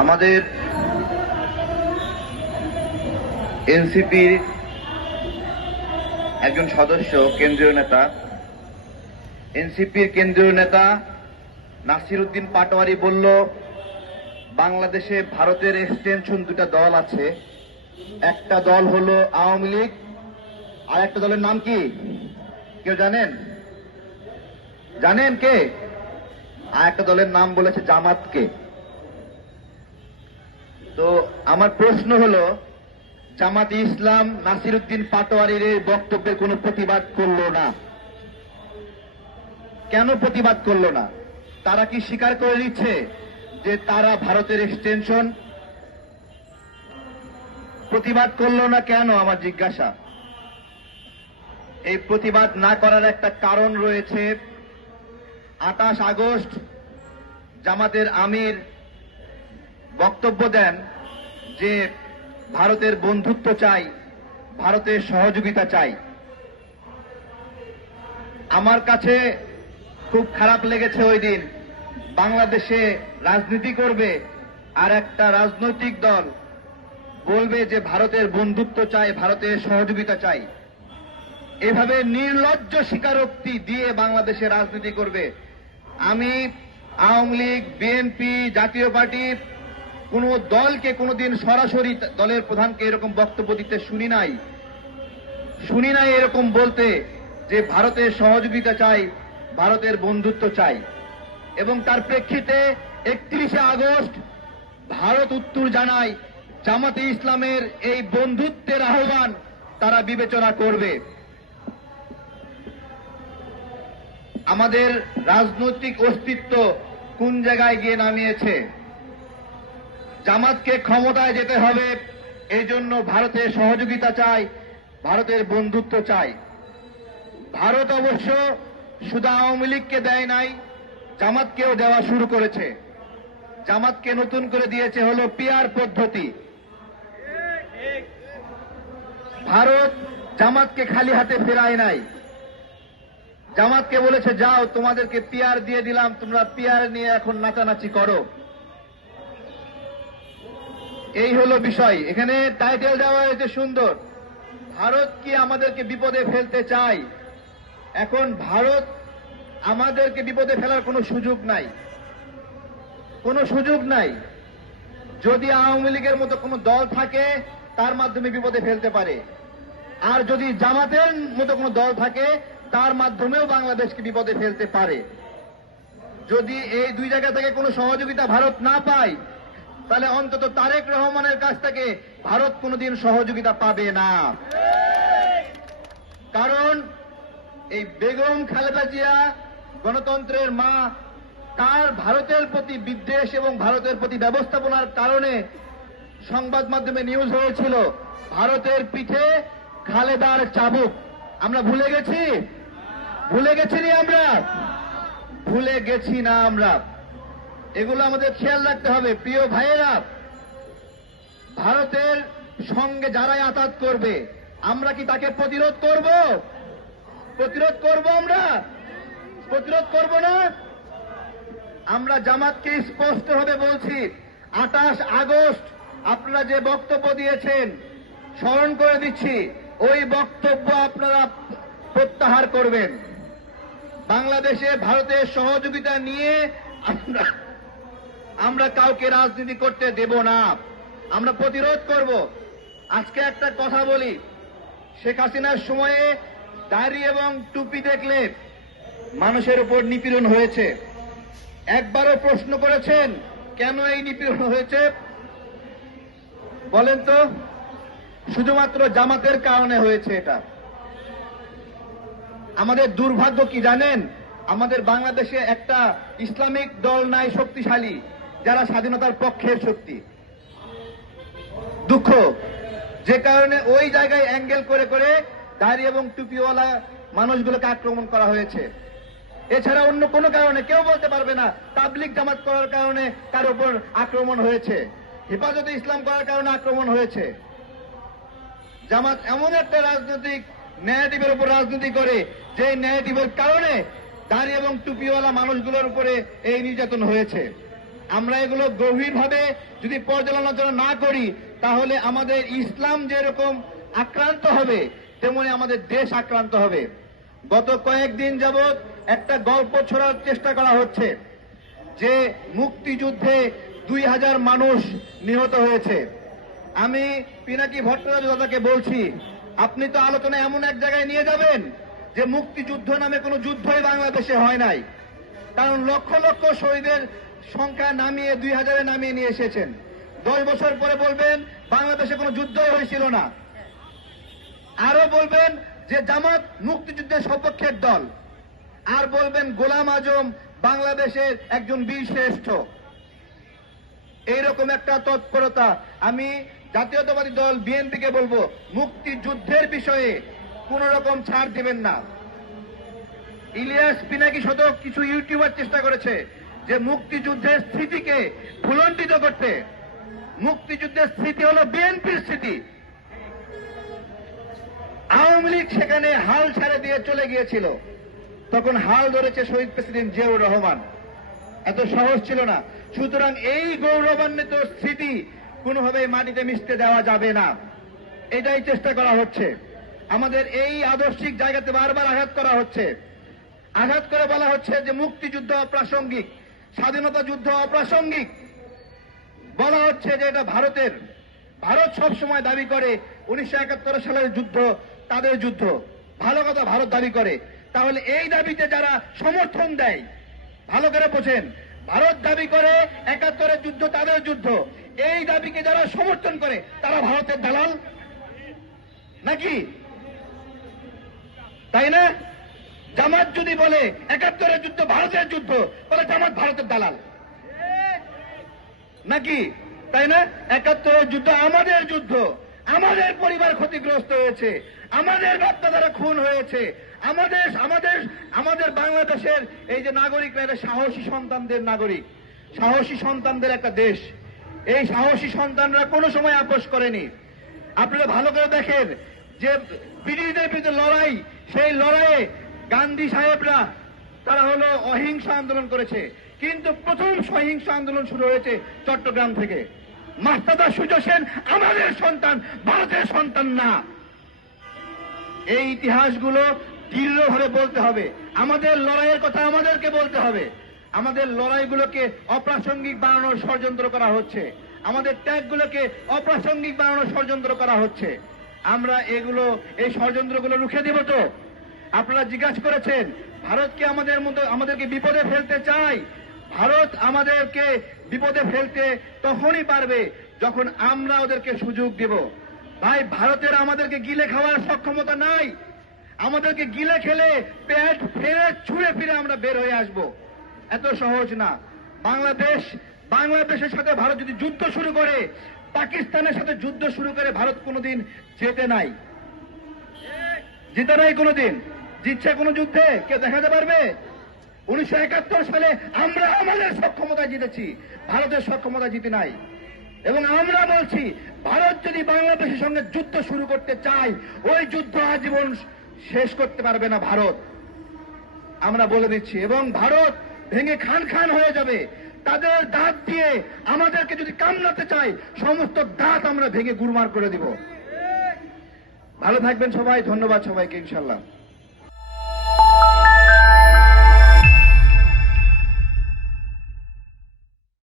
আমাদের এনসিপির একজন সদস্য, কেন্দ্রীয় নেতা, এনসিপির কেন্দ্রীয় নেতা নাসির উদ্দিন পাটোয়ারি বলল, বাংলাদেশে ভারতের এক্সটেনশন দুটা দল আছে, একটা দল হলো আওয়ামী লীগ, আর একটা দলের নাম কি কেউ জানেন? জানেন কে? আর একটা দলের নাম বলেছে জামাতকে। তো আমার প্রশ্ন হলো, জামাতে ইসলাম নাসির উদ্দিন পাটোয়ারির এই বক্তব্যের কোনো প্রতিবাদ করলো না, কেন প্রতিবাদ করলো না? তারা কি স্বীকার করে নিচ্ছে যে তারা ভারতের এক্সটেনশন? প্রতিবাদ করলো না কেন আমার জিজ্ঞাসা। এই প্রতিবাদ না করার একটা কারণ রয়েছে। 28 আগস্ট জামাতের আমির বক্তব্য দেন যে ভারতের বন্ধুত্ব চাই, ভারতের সহযোগিতা চাই। আমার কাছে খুব খারাপ লেগেছে ওই দিন, বাংলাদেশে রাজনীতি করবে আর একটা রাজনৈতিক দল বলবে যে ভারতের বন্ধুত্ব চাই, ভারতের সহযোগিতা চাই। এভাবে নির্লজ্জ স্বীকারোক্তি দিয়ে বাংলাদেশে রাজনীতি করবে। আমি আওয়ামী লীগ, বিএনপি, জাতীয় পার্টি কোন দলকে কোনদিন সরাসরি দলের প্রধানকে এরকম বক্তব্য দিতে শুনি নাই এরকম বলতে যে ভারতের সহযোগিতা চাই, ভারতের বন্ধুত্ব চাই। এবং তার প্রেক্ষিতে 31 আগস্ট ভারত উত্তর জানায় জামাতে ইসলামের এই বন্ধুত্বের আহ্বান তারা বিবেচনা করবে। আমাদের রাজনৈতিক অস্তিত্ব কোন জায়গায় গিয়ে নামিয়েছে? জামাতকে ক্ষমতায় যেতে হবে, এই জন্য ভারতের সহযোগিতা চাই, ভারতের বন্ধুত্ব চাই। ভারত অবশ্য শুধু আওয়ামী লীগকে দেয় নাই, জামাতকেও দেওয়া শুরু করেছে। জামাতকে নতুন করে দিয়েছে হলো পিআর পদ্ধতি। ভারত জামাতকে খালি হাতে ফেরায় নাই। জামাতকে বলেছে, যাও তোমাদেরকে পিআর দিয়ে দিলাম, তোমরা পিআর নিয়ে এখন নাচানাচি করো। এই হলো বিষয়। এখানে টাইটেল দেওয়া হয়েছে সুন্দর, ভারত কি আমাদেরকে বিপদে ফেলতে চায়? এখন ভারত আমাদেরকে বিপদে ফেলার কোনো সুযোগ নাই, কোনো সুযোগ নাই। যদি আওয়ামী লীগের মতো কোনো দল থাকে তার মাধ্যমে বিপদে ফেলতে পারে, আর যদি জামাতের মতো কোনো দল থাকে তার মাধ্যমেও বাংলাদেশকে বিপদে ফেলতে পারে। যদি এই দুই জায়গা থেকে কোনো সহযোগিতা ভারত না পায়, তাহলে অন্তত তারেক রহমানের কাছ থেকে ভারত কোনোদিন সহযোগিতা পাবে না। কারণ এই বেগম খালেদা জিয়া, গণতন্ত্রের মা, তার ভারতের প্রতি বিদ্বেষ এবং ভারতের প্রতি ব্যবস্থাপনার কারণে সংবাদ মাধ্যমে নিউজ হয়েছিল ভারতের পিঠে খালেদার চাবুক। আমরা ভুলে গেছি? ভুলে গেছি না আমরা? ভুলে গেছি না আমরা। এগুলো আমাদের খেয়াল রাখতে হবে। প্রিয় ভাইয়েরা, ভারতের সঙ্গে যারাই আঘাত করবে আমরা কি তাকে প্রতিরোধ করব? প্রতিরোধ করব? আমরা প্রতিরোধ করব না? আমরা জামাতকে স্পষ্টভাবে বলছি, 28 আগস্ট আপনারা যে বক্তব্য দিয়েছেন, স্মরণ করে দিচ্ছি, ওই বক্তব্য আপনারা প্রত্যাহার করবেন। বাংলাদেশে ভারতের সহযোগিতা নিয়ে আমরা কাউকে রাজনীতি করতে দেব না, আমরা প্রতিরোধ করব। আজকে একটা কথা বলি, শেখ হাসিনার সময়ে দাড়ি এবং টুপি দেখলে মানুষের উপর নিপীড়ন হয়েছে। একবারও প্রশ্ন করেছেন কেন এই নিপীড়ন হয়েছে? বলেন তো? শুধুমাত্র জামাতের কারণে হয়েছে এটা। আমাদের দুর্ভাগ্য কি জানেন? আমাদের বাংলাদেশে একটা ইসলামিক দল নাই শক্তিশালী, যারা স্বাধীনতার পক্ষের শক্তি। দুঃখ, যে কারণে ওই জায়গায় অ্যাঙ্গেল করে করে দাড়ি এবং টুপিওয়ালা মানুষগুলোকে আক্রমণ করা হয়েছে। এছাড়া অন্য কোনো কারণে কেউ বলতে পারবে না তাবলিগ জামাত করার কারণে তার উপর আক্রমণ হয়েছে, হেফাজতে ইসলাম করার কারণে আক্রমণ হয়েছে। জামাত এমন একটা রাজনৈতিক ন্যারেটিভের উপর রাজনীতি করে যে ন্যারেটিভের কারণে দাড়ি এবং টুপিওয়ালা মানুষগুলোর উপরে এই নির্যাতন হয়েছে। আমরা এগুলো গভীরভাবে যদি পর্যালোচনা না করি তাহলে আমাদের ইসলাম যেরকম আক্রান্ত হবে তেমনি আমাদের দেশ আক্রান্ত হবে। গত কয়েকদিন যাবৎ একটা গল্প ছড়ার চেষ্টা করা হচ্ছে যে মুক্তিযুদ্ধে 2000 মানুষ নিহত হয়েছে। আমি পিনাকি ভট্টাচার্য দাদাকে বলছি, আপনি তো আলোচনা এমন এক জায়গায় নিয়ে যাবেন যে মুক্তিযুদ্ধ নামে কোনো যুদ্ধই বাংলাদেশে হয় নাই, কারণ লক্ষ লক্ষ শহীদের সংখ্যা নামিয়ে 2000-এ নামিয়ে নিয়ে এসেছেন। 10 বছর পরে বলবেন বাংলাদেশে কোনো যুদ্ধই হয়েছিল না। আরো বলবেন যে জামাত মুক্তিযুদ্ধের সপক্ষের দল, আর বলবেন গোলাম আজম বাংলাদেশের একজন বীর শ্রেষ্ঠ। এইরকম একটা তৎপরতা। আমি জাতীয়তাবাদী দল বিএনপিকে বলবো, মুক্তিযুদ্ধের বিষয়ে কোন রকম ছাড় দিবেন না। ইলিয়াস পিনাকি সহ কিছু ইউটিউবার চেষ্টা করেছে যে মুক্তিযুদ্ধের স্মৃতিকে ভুলণ্ঠিত করতে। মুক্তিযুদ্ধের স্মৃতি হলো বিএনপির স্মৃতি। আওয়ামী লীগ সেখানে হাল ছেড়ে দিয়ে চলে গিয়েছিল, তখন হাল ধরেছে শহীদ প্রেসিডেন্ট জিয়াউর রহমান। এত সহজ ছিল না। সুতরাং এই গৌরবান্বিত স্মৃতি কোনোভাবে মাটিতে মিশতে দেওয়া যাবে না, এটাই চেষ্টা করা হচ্ছে। আমাদের এই আদর্শিক জায়গাতে বারবার আঘাত করা হচ্ছে। আঘাত করে বলা হচ্ছে যে মুক্তিযুদ্ধ অপ্রাসঙ্গিক, স্বাধীনতা যুদ্ধ অপ্রাসঙ্গিক। বলা হচ্ছে যে এটা ভারতের। ভারত সবসময় দাবি করে 1971 সালের যুদ্ধ তাদের যুদ্ধ। ভালো কথা, ভারত দাবি করে। তাহলে এই দাবিতে যারা সমর্থন দেয়, ভালো করে বোঝেন, ভারত দাবি করে 71-এর যুদ্ধ তাদের যুদ্ধ। এই দাবিকে যারা সমর্থন করে তারা ভারতের দালাল নাকি? তাই না? জামাত যদি বলে 71-এর যুদ্ধ ভারতের যুদ্ধ, তাহলে জামাত ভারতের দালাল নাকি? তাই না? 71-এর যুদ্ধ আমাদের যুদ্ধ। আমাদের পরিবার ক্ষতিগ্রস্ত হয়েছে, আমাদের বাপ-দাদারা খুন হয়েছে, আমাদের বাংলাদেশের এই যে নাগরিকরা, এরা সাহসী সন্তানদের নাগরিক, সাহসী সন্তানদের একটা দেশ। এই সাহসী সন্তানরা কোনো সময় আপোষ করেনি। আপনারা ভালো করে দেখেন যে ব্রিটিশদের বিরুদ্ধে লড়াই, সেই লড়াইয়ে গান্ধী সাহেবরা তারা হলো অহিংস আন্দোলন করেছে, কিন্তু প্রথম সহিংস আন্দোলন শুরু হয়েছে চট্টগ্রাম থেকে। মাস্টারদা সুজয় সেন আমাদের সন্তান, ভারতের সন্তান না। এই ইতিহাসগুলো দৃঢ়ভাবে বলতে হবে। আমাদের লড়াইয়ের কথা আমাদেরকে বলতে হবে। আমাদের লড়াইগুলোকে অপ্রাসঙ্গিক বানানোর ষড়যন্ত্র করা হচ্ছে, আমাদের ত্যাগগুলোকে অপ্রাসঙ্গিক বানানোর ষড়যন্ত্র করা হচ্ছে। আমরা এই ষড়যন্ত্রগুলো রুখে দিব তো? আপনারা জিজ্ঞাসা করেছেন ভারতকে আমাদেরকে বিপদে ফেলতে চায়। ভারত আমাদেরকে বিপদে ফেলতে তখনই পারবে যখন আমরা ওদেরকে সুযোগ দেব। ভাই, ভারতের আমাদেরকে গিলে খাওয়ার সক্ষমতা নাই। আমাদেরকে গিলে খেলে পেট ফেরে ছুঁড়ে ফিরে আমরা বের হয়ে আসব। এত সহজ না। বাংলাদেশের সাথে ভারত যদি যুদ্ধ শুরু করে, পাকিস্তানের সাথে যুদ্ধ শুরু করে, ভারত কোনোদিন জিতে নাই কোনোদিন। জিতছে কোন যুদ্ধে কে দেখাতে পারবে? 1971 সালে আমরা আমাদের সক্ষমতায় জিতেছি, ভারতের সক্ষমতা জিতে নাই। এবং আমরা বলছি, ভারত যদি বাংলাদেশের সঙ্গে যুদ্ধ শুরু করতে চায়, ওই যুদ্ধ আজীবন শেষ করতে পারবে না ভারত, আমরা বলে দিচ্ছি। এবং ভারত ভেঙে খান খান হয়ে যাবে। তাদের দাঁত দিয়ে আমাদেরকে যদি কামড়াতে চায়, সমস্ত দাঁত আমরা ভেঙে গুরমার করে দিব। ভালো থাকবেন সবাই। ধন্যবাদ সবাইকে। ইনশাল্লাহ।